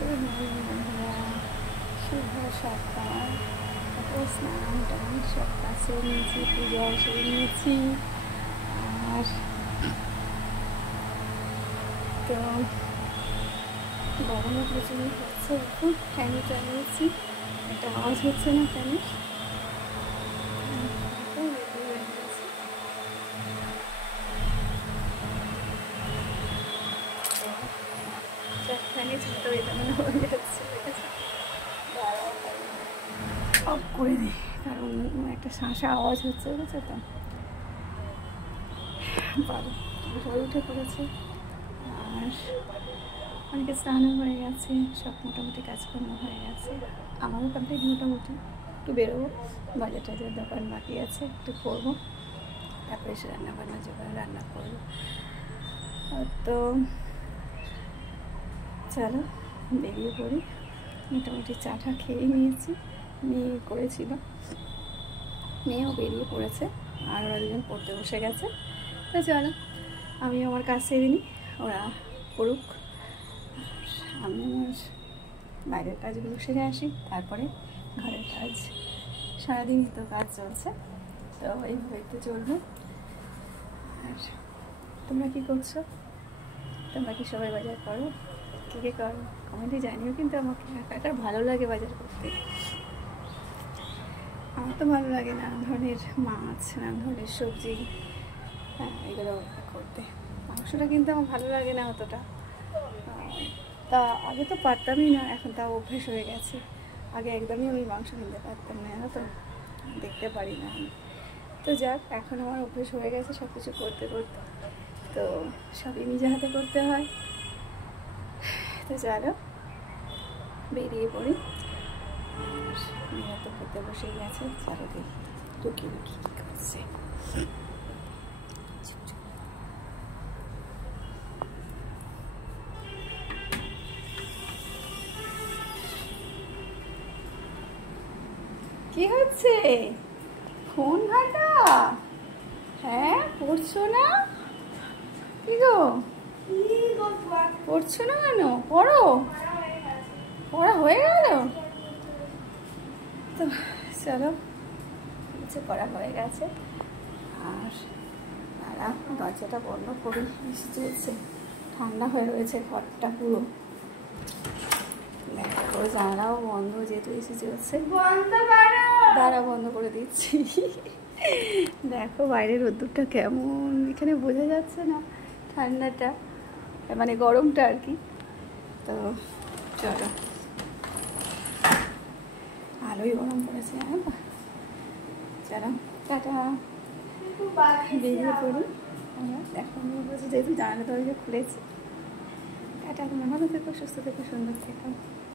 Good morning বন্ধুরা, শুভ সকাল। তারপরে স্নান টান সব কাছে নিয়েছি, পুজো সেরে নিয়েছি। আর তো গরমও প্রচুর হচ্ছে এখন। ফ্যানে চালিয়েছি, একটা আওয়াজ হচ্ছে না ফ্যানের। ফ্যানে ছোটো এটা মানে হয়ে যাচ্ছে, অফ করে দিই কারণ একটা শাঁসা আওয়াজ হচ্ছে, বুঝছো তো। বারো সবাই উঠে পড়েছে, আর অনেকে স্নানও হয়ে গেছে, সব মোটামুটি কাজকর্ম হয়ে গেছে। আমারও কমপ্লিট মোটামুটি। একটু বেরোবো, বাজার টাজার দোকান বাকি আছে, একটু করবো, তারপরে এসে রান্নাবান্না জোগাড় রান্না করবো। তো চলো বেরিয়ে পড়ি। মোটামুটি চাটা খেয়ে নিয়েছি, মেয়ে করেছিল, মেয়েও বেরিয়ে পড়েছে, আর ওরা দুজন পড়তে বসে গেছে। তো চলো আমি আমার কাজ সেরে নিই, ওরা পড়ুক, আমি আমার বাইরের কাজগুলো সেরে আসি, তারপরে ঘরের কাজ। সারাদিনই তো কাজ চলছে, তো এইভাবে একটু চলবে। আর তোমরা কী করছো? তোমরা কি সবাই বাজার করো? কে কে করো কমেন্টে জানিও। কিন্তু আমাকে একা ভালো লাগে বাজার করতে, আমার তো ভালো লাগে নানান ধরনের মাছ, নানান ধরনের সবজি, হ্যাঁ এগুলো করতে। মাংসটা কিন্তু আমার ভালো লাগে না অতটা, তা আগে তো পারতামই না, এখন তাও অভ্যেস হয়ে গেছে। আগে একদমই আমি মাংস কিনতে পারতাম না, জানো তো, দেখতে পারি না আমি। তো যাক, এখন আমার অভ্যেস হয়ে গেছে সব কিছু করতে করতে, তো সবই নিজে হাতে করতে হয়। তো চলো বেরিয়ে পড়ি। মেয়েরা তো খেতে বসে গেছে, চলো দেখি লুকিয়ে লুকিয়ে কী করছে। কি হচ্ছে? ফোন ঘাটা? হ্যাঁ, পড়ছো না? কি গো, পড়ছো না কেন? পড়ো, পড়া হয়ে গেল? তো চলো, কিছু পড়া হয়ে গেছে। আর দরজাটা বন্ধ করি, বৃষ্টি চলছে, ঠান্ডা হয়ে রয়েছে ঘরটা পুরো। দেখো জানালাও বন্ধ, যেহেতু এসে চলছে। দাঁড়া, বন্ধ করে দিচ্ছি। দেখো বাইরের রোদ্দুরটা কেমন, এখানে বোঝা যাচ্ছে না ঠান্ডাটা, মানে গরমটা আর কি। তো চলো, আলোই গরম পড়েছে, হ্যাঁ। চলো টাটা, বেরিয়ে পড়ি। দেখো আমি বলছি, যেহেতু জানালা দরজা খুলেছি। টাটা, তোমার ভালো থেকো, সুস্থ থেকো, সুন্দর থেকো।